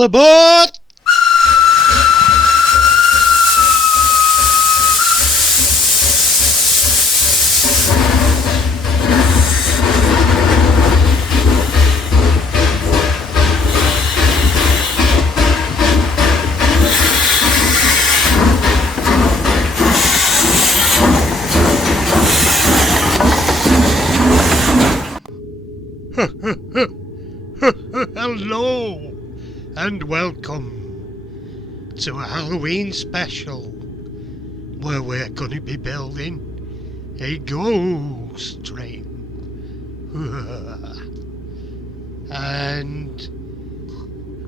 All aboard! Hello and welcome to a Halloween special where we're going to be building a ghost train. And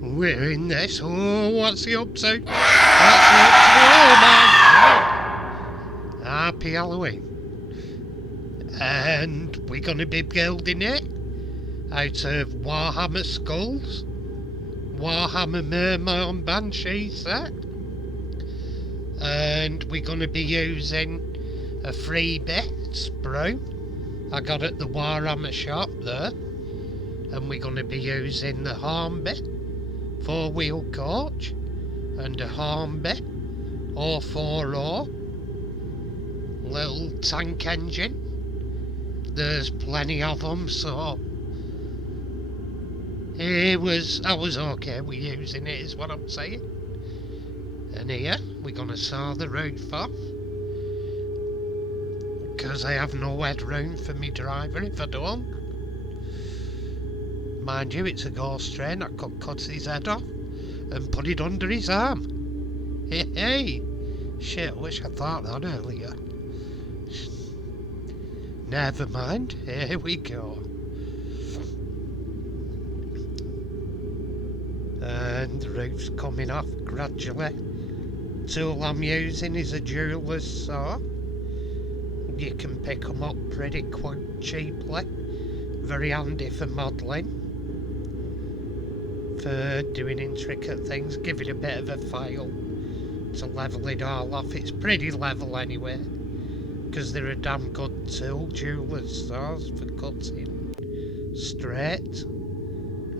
we're in this. Oh, what's the up to? Oh my God! Happy Halloween. And we're going to be building it out of Warhammer skulls, Warhammer Merman Banshee set, and we're going to be using a freebie sprue I got at the Warhammer shop there, and we're going to be using the Hornby 4-wheel coach and a Hornby 040 little tank engine. There's plenty of them, so I was okay with using it, is what I'm saying. And here we're gonna saw the roof off, because I have no headroom for me driver if I don't. Mind you, it's a ghost train. I could cut his head off and put it under his arm. Hey, shit, I wish I thought that earlier. Never mind, here we go. And the roof's coming off gradually. Tool I'm using is a jeweler's saw. You can pick them up pretty quite cheaply. Very handy for modelling, for doing intricate things. Give it a bit of a file to level it all off. It's pretty level anyway, because they're a damn good tool, jeweler's saws, for cutting straight.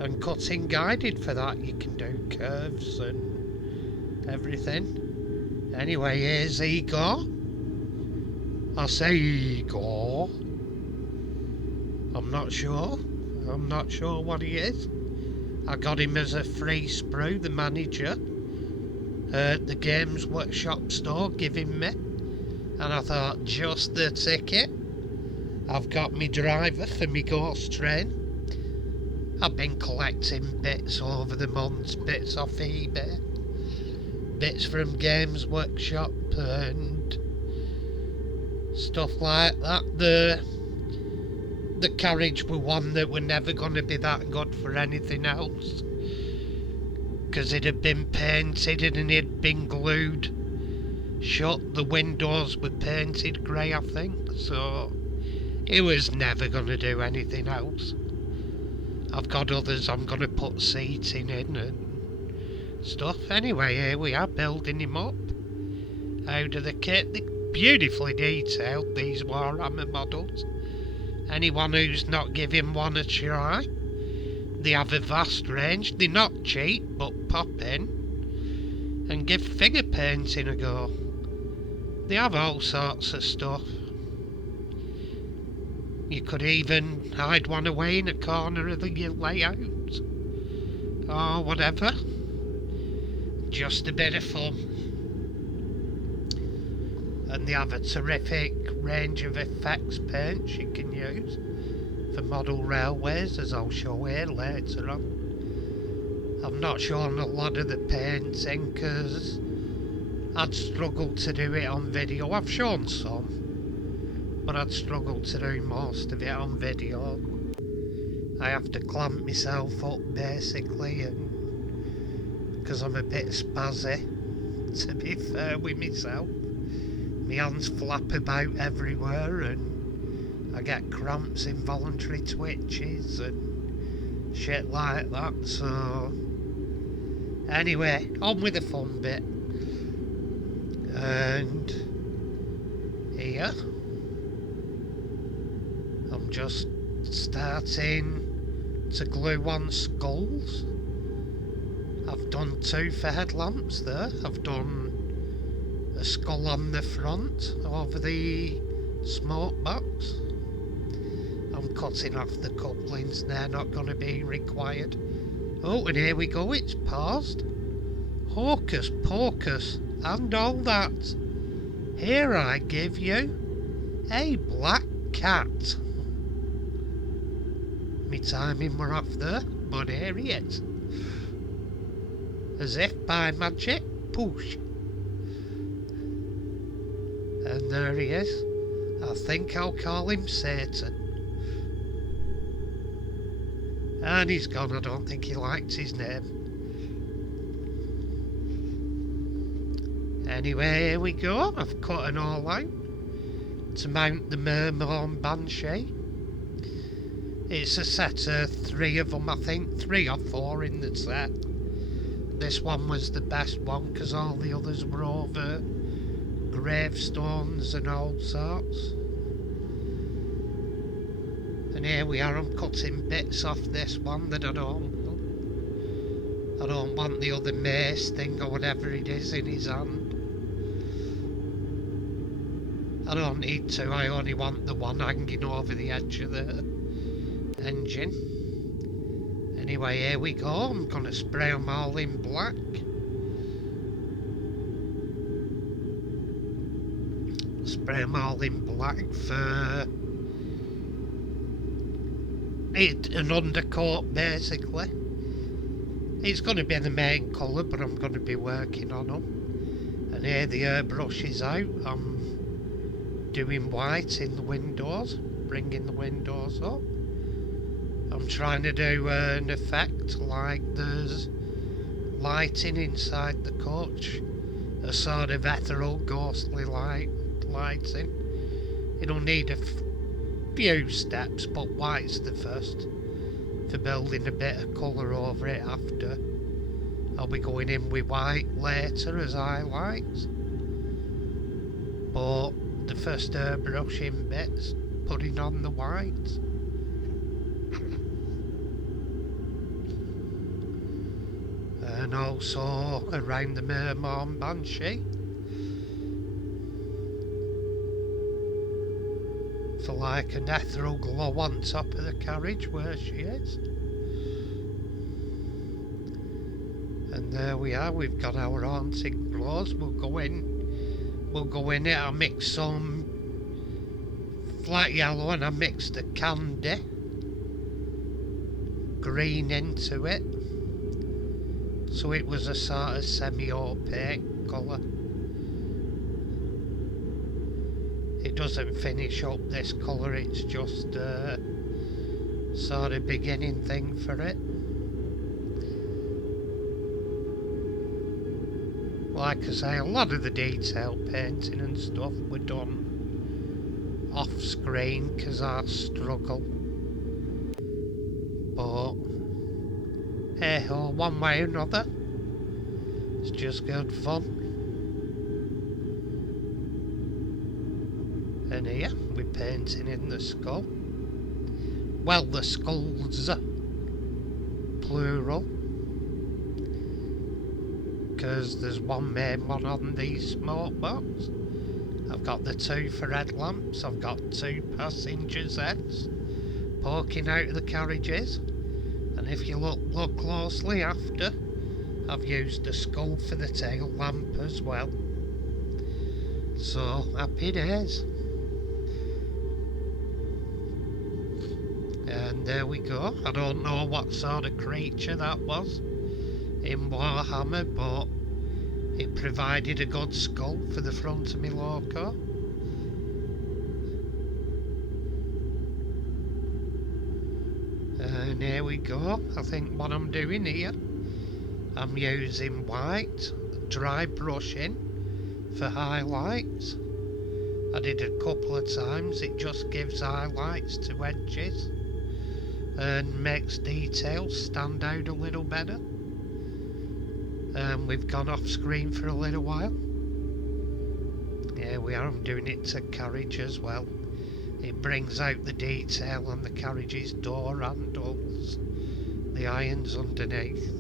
And cutting guided for that. You can do curves and everything. Anyway, here's Igor. I say Igor. I'm not sure what he is. I got him as a free sprue, the manager at the Games Workshop store giving me. And I thought, just the ticket. I've got me driver for me ghost train. I've been collecting bits over the months, bits off eBay, bits from Games Workshop and stuff like that. The carriage were one that were never going to be that good for anything else, because it had been painted and it had been glued shut. The windows were painted grey, I think, so it was never going to do anything else. I've got others I'm going to put seating in and stuff. Anyway, here we are building him up out of the kit. They're beautifully detailed, these Warhammer models. Anyone who's not giving one a try, they have a vast range. They're not cheap, but pop in and give figure painting a go. They have all sorts of stuff. You could even hide one away in a corner of your layout, or whatever. Just a bit of fun. And they have a terrific range of effects paints you can use for model railways, as I'll show here later on. I've not shown a lot of the painting because I'd struggle to do it on video. I've shown some, but I'd struggle to do most of it on video. I have to clamp myself up basically, and because I'm a bit spazzy, to be fair with myself. My hands flap about everywhere and I get cramps, involuntary twitches and shit like that. So anyway, on with the fun bit. And here I'm just starting to glue on skulls. I've done 2 for headlamps there. I've done a skull on the front over the smoke box. I'm cutting off the couplings, they're not going to be required. Oh, and here we go, it's paused. Hocus pocus, and all that. Here I give you a black cat. Me timing were off there, but here he is. As if by magic, push. And there he is. I think I'll call him Satan. And he's gone, I don't think he likes his name. Anyway, here we go. I've cut an all out to mount the Mermorn Banshee. It's a set of 3 of them, I think. 3 or 4 in the set. This one was the best one because all the others were over gravestones and all sorts. And here we are, I'm cutting bits off this one that I don't want the other mace thing or whatever it is in his hand. I don't need to, I only want the one hanging over the edge of the engine. Anyway, here we go, I'm going to spray them all in black. Spray them all in black for an undercoat basically. It's going to be the main colour, but I'm going to be working on them. And here the airbrush is out. I'm doing white in the windows, bringing the windows up. I'm trying to do an effect like there's lighting inside the coach, a sort of ethereal ghostly lighting. It'll need a few steps, but white's the first for building a bit of colour over it after. I'll be going in with white later as highlights, but the first airbrushing bit's putting on the white. And also around the Mermorn Banshee for like an ethereal glow on top of the carriage where she is. And there we are, we've got our haunting glows. We'll go in it. I mixed some flat yellow and I mixed a candy green into it, so it was a sort of semi-opaque colour. It doesn't finish up this colour, it's just a sort of beginning thing for it. Like I say, a lot of the detail painting and stuff were done off screen because I struggle. But hey ho, one way or another, it's just good fun. And here we're painting in the skull. Well, the skulls, plural, because there's one main one on the smoke box. I've got the 2 for headlamps, I've got 2 passengers' heads poking out of the carriages, and if you look closely after, I've used a skull for the tail lamp as well. So happy days. And there we go. I don't know what sort of creature that was in Warhammer, but it provided a good skull for the front of my loco. And here we go. I think what I'm doing here, I'm using white, dry brushing for highlights. I did a couple of times, it just gives highlights to edges and makes details stand out a little better. We've gone off screen for a little while. Here we are, I'm doing it to carriage as well. It brings out the detail on the carriage's door handles, the irons underneath.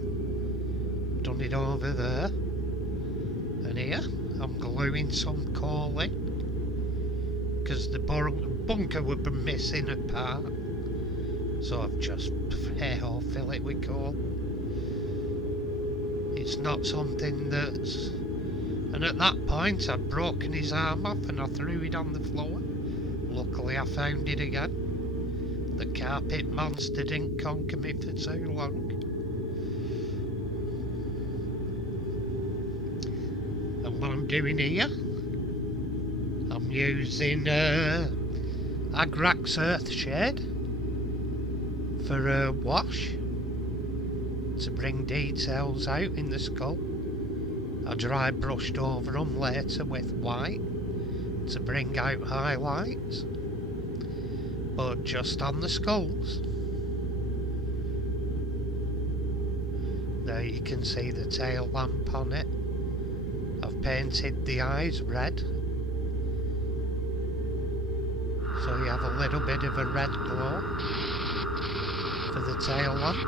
done it over there. And here, I'm gluing some coal in, because the bunker would be missing a part. So I've just fill it with coal. It's not something that's... And at that point I'd broken his arm off and I threw it on the floor. Luckily I found it again. The carpet monster didn't conquer me for too long. And what I'm doing here, I'm using Agrax Earthshade for a wash to bring details out in the skull. I dry brushed over them later with white to bring out highlights, but just on the skulls. There you can see the tail lamp on it. I've painted the eyes red, so you have a little bit of a red glow for the tail lamp.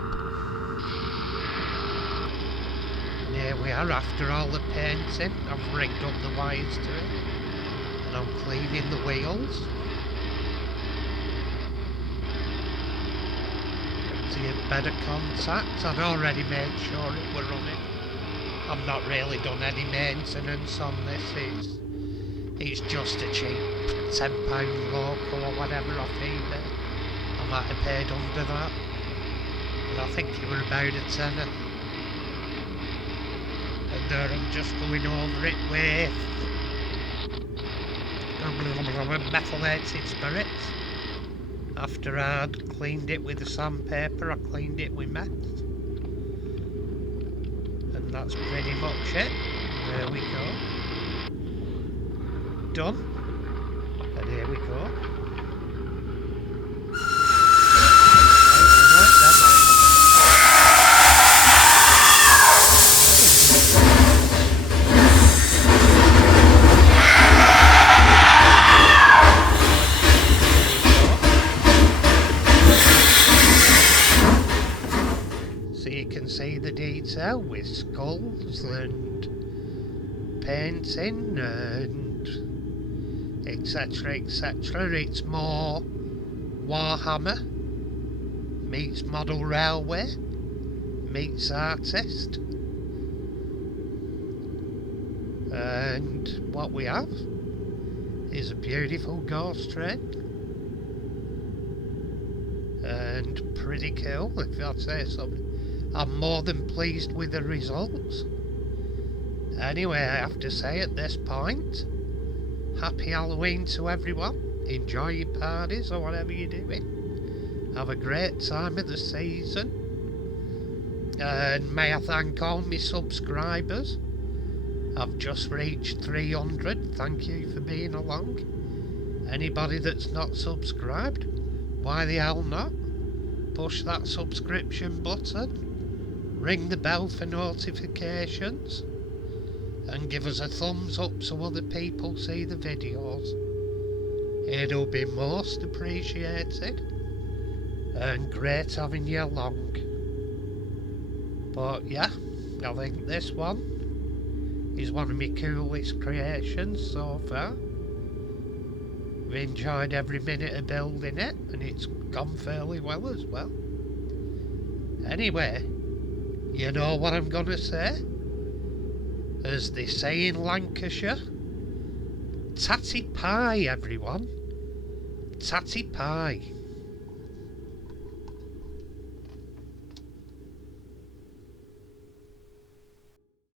And here we are after all the painting. I've rigged up the wires to it and I'm cleaning the wheels. To get better contact. I'd already made sure it were running. I've not really done any maintenance on this. It's just a cheap £10 local or whatever off eBay. I might have paid under that, but I think it were about a tenner. And there I'm just going over it with methylated spirits. After I'd cleaned it with the sandpaper, I cleaned it with meth. And that's pretty much it. There we go. Done. And here we go. So you can see the detail with skulls and painting and etc, etc. It's more Warhammer meets model railway meets artist. And what we have is a beautiful ghost train. And pretty cool, if I'd say something. I'm more than pleased with the results. Anyway, I have to say at this point, happy Halloween to everyone. Enjoy your parties or whatever you're doing. Have a great time of the season. And may I thank all my subscribers. I've just reached 300. Thank you for being along. Anybody that's not subscribed, why the hell not? Push that subscription button. Ring the bell for notifications. And give us a thumbs up so other people see the videos. It'll be most appreciated. And great having you along. But yeah, I think this one is one of my coolest creations so far. I've enjoyed every minute of building it, and it's gone fairly well as well. Anyway, you know what I'm gonna say? As they say in Lancashire, tatty pie everyone, tatty pie.